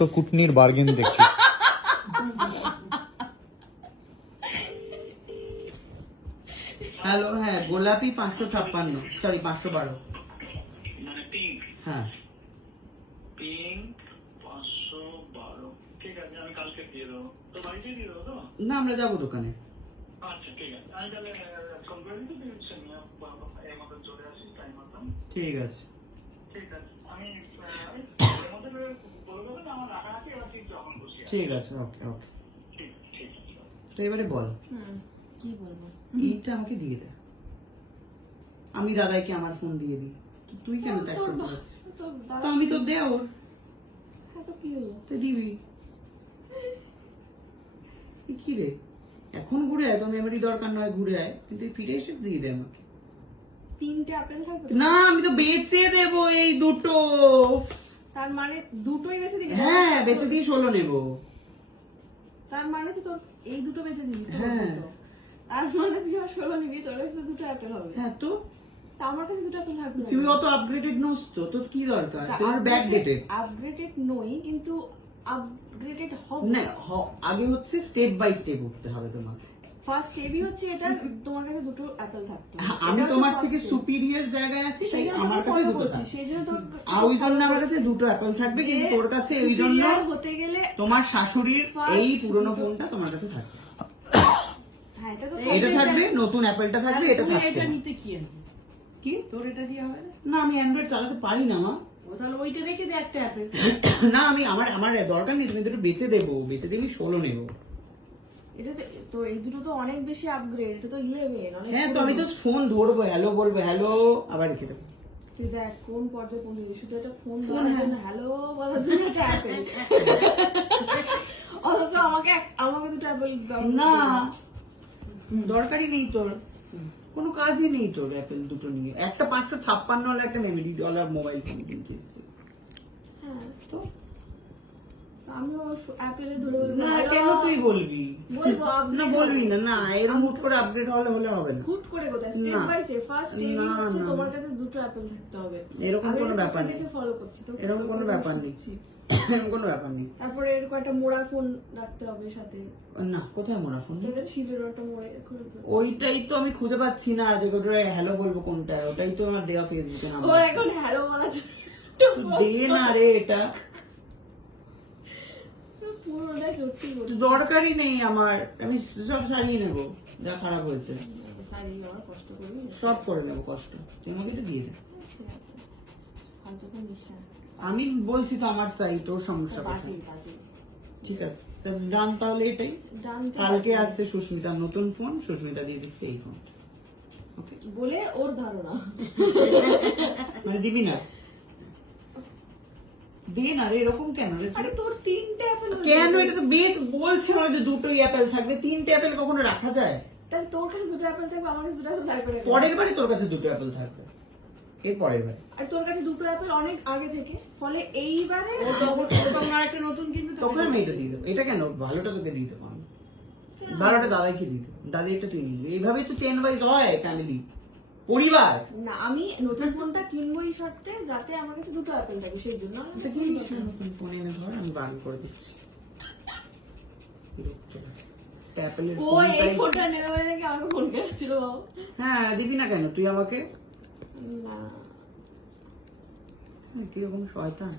দুটো কুটনির বার্গেন দেখছি। হ্যালো, হ্যাঁ গোলাপি 556, সরি 512। মানে পিঙ্ক, হ্যাঁ পিঙ্ক 512। ঠিক আছে, আমি কালকে দিয়ে দেবো। তো বাড়িতে দিয়ে দেবো তো? না, আমরা যাবো দোকানে। আচ্ছা ঠিক আছে, আমি তাহলে ফোন করে দিতে এর মধ্যে চলে আসি টাইম মতন। ঠিক আছে। ঠিক আছে, আমি এর মধ্যে বলে দেবো না আমার রাখা আছে, এবার ঠিক যখন খুশি। ঠিক আছে, ওকে ওকে। ঠিক ঠিক আছে। তো এবারে বল, কি বলবো? এইটা আমাকে দিয়ে দে, আমি দাদাইকে আমার ফোন দিয়ে দিই। তো তুই কেন ত্যাগ করতে পারছিস? তো আমি তো দেও, হ্যাঁ তো কি হলো? তো দিবি। কি রে, এখন ঘুরে আয়, তো মেমোরি দরকার নয়, ঘুরে আয়, কিন্তু ফিরে এসে দিয়ে দে আমাকে। 3টে আপেল থাকবে? না, আমি তো বেচে দেবো এই দুটো। তার মানে দুটোই বেঁচে দিবি? হ্যাঁ, বেচে দিয়ে 16 নেবো। তার মানে তো তোর এই দুটো বেঁচে দিবি তো? হ্যাঁ। তার মানে তুই আর 16 নিবি, তোর কাছে দুটো আপেল হবে। হ্যাঁ তো তা আমার কাছে দুটো আপেল থাকবে না। তুমি অত আপগ্রেডেড নস তো, তোর কি দরকার? তোর ব্যাক ডেটেড। আপগ্রেডেড নই, কিন্তু আপগ্রেডেড হবে না, আগে হচ্ছে স্টেপ বাই স্টেপ উঠতে হবে তোমাকে। ফার্স্ট স্টেপই হচ্ছে এটা, তোমার কাছে দুটো আপেল থাকতে হবে। আমি এটা হচ্ছে তোমার first থেকে step। সুপিরিয়র জায়গায় আছি, তাই সেই জন্য আমার তোকে কাছে follow দুটো করছি, থাকবে। সেই জন্য তোর আর ওই জন্য আমার কাছে দুটো অ্যাপেল থাকবে, কিন্তু তোর কাছে ওই জন্য superior হতে গেলে তোমার শাশুড়ির First এই পুরনো দুটো- ফোনটা তোমার কাছে থাকবে। হ্যাঁ এটা তো এটা থাকবে, নতুন অ্যাপেলটা থাকবে, এটা তুই থাকছে এটা না। নিতে কি আনবি? কি? তোর এটা দিয়ে হবে না? না, আমি অ্যান্ড্রয়েড চালাতে পারি না মা। ও তাহলে ওইটা রেখে দে একটা অ্যাপেল। না, আমি আমার আমার দরকার নেই, তুমি দুটো বেচে দেবো, বেচে দিয়ে আমি 16 নেবো। এটা তো এই দুটো তো অনেক বেশি আপগ্রেড, এটা তো 11 অনেক। হ্যাঁ, তো আমি তো ফোন ধরবো, হ্যালো বলবো, হ্যালো, আবার রেখে দেবো। তুই দেখ কোন পর্যায়ে পৌঁছে, শুধু একটা ফোন ফোন, ধরার হ্যাঁ। জন্য হ্যালো বলার জন্য একটা অ্যাপেল, অথচ আমাকে দুটো অ্যাপেল না, দরকারই নেই তোর, কোনো কাজই নেই তোর অ্যাপেল দুটো নিয়ে। একটা 556 হলে একটা মেমোরি ওয়ালা মোবাইল ফোন কিনছিস তুই। হ্যাঁ, তো আমিও অ্যাপেলে ধরে বলবো না, hello, কেন তুই বলবি? বলবো না, upgrade বলবি হবে। না, না এরকম হুট করে আপডেট হলে হবে না। হুট করে কোথায়, স্টেপ না। By step. ফার্স্ট স্টেপই না, হচ্ছে না। তোমার কাছে দুটো অ্যাপেল থাকতে হবে। এরকম আমি কোনো এটা ব্যাপার দেখে নেই। ফলো করছি তো। এরকম কোনো ব্যাপার নেই। এরকম কোনো ব্যাপার নেই। তারপরে এরকম একটা মোড়া ফোন রাখতে হবে সাথে। না, কোথায় মোরা ফোন? এটা ছিল না, একটা মোড়ে করে দেবো। ওইটাই তো আমি খুঁজে পাচ্ছি না, যে ওটা হ্যালো বলবো কোনটা, ওটাই তো আমার দেওয়া ফেসবুকে নাম। ওর এখন হ্যালো বলা যায় দে না রে, এটা পুরোটা সত্যি বলি। দরকারই নেই আমার, আমি সব সারিয়ে নেবো যা খারাপ হয়েছে, সারি আমার কষ্ট করবি। সব করে নেবো কষ্ট। তুই আমাকে এটা দিয়ে দে। ঠিক আছে, ফালতু কোন বিষয় আমি বলছি তো আমার চাই, তোর সমস্যা কোথায়? বাজি বাজি ঠিক আছে, ডান, তাহলে এটাই। ডান তো কালকে বাজি। আসছে সুস্মিতার নতুন ফোন, সুস্মিতা দিয়ে দিচ্ছে এই ফোন। ওকে, বলে ওর ধারণা মানে দিবি না? দে না রে, এরকম কেন রে? আরে তোর 3টে অ্যাপেল কেন? এটা তো বেশ বলছে ওরা যে দুটোই অ্যাপেল থাকবে, 3টে অ্যাপেল কখনো রাখা যায়? তাহলে তোর কাছে দুটো অ্যাপেল থাকবে, আমার কাছে দুটো অ্যাপেল থাকবে না। পরের বারে তোর কাছে দুটো অ্যাপেল থাকবে, এর পরের বারে। আর তোর কাছে দুটো অ্যাপেল অনেক আগে থেকে, ফলে এইবারে ও তো অবশ্যই তখন আর একটা নতুন কিনবি তো। তোকে আমি এটা দিয়ে দেবো। এটা কেন? ভালোটা তোকে দিয়ে দেবো আমি, ভালোটা দাদাইকে দিয়ে দেবো, দাদি একটা তুই নিবি। এইভাবেই তো চেন ওয়াইজ হয় ফ্যামিলি, পরিবার। না, আমি নতুন ফোনটা কিনবো এই শর্তে যাতে আমার কাছে দুটো অ্যাপেল থাকে, সেই জন্য আমি এটা কি নতুন ফোন এনে ধর, আমি বারণ করে দিচ্ছি। বিরক্ত লাগে। একটা অ্যাপেলের ও ফোন এই তাই- ফোনটা নেবে বলে নাকি আমাকে ফোন করেছিল বাবু। হ্যাঁ, দিবি না কেন তুই আমাকে? না, কিরকম শয়তান।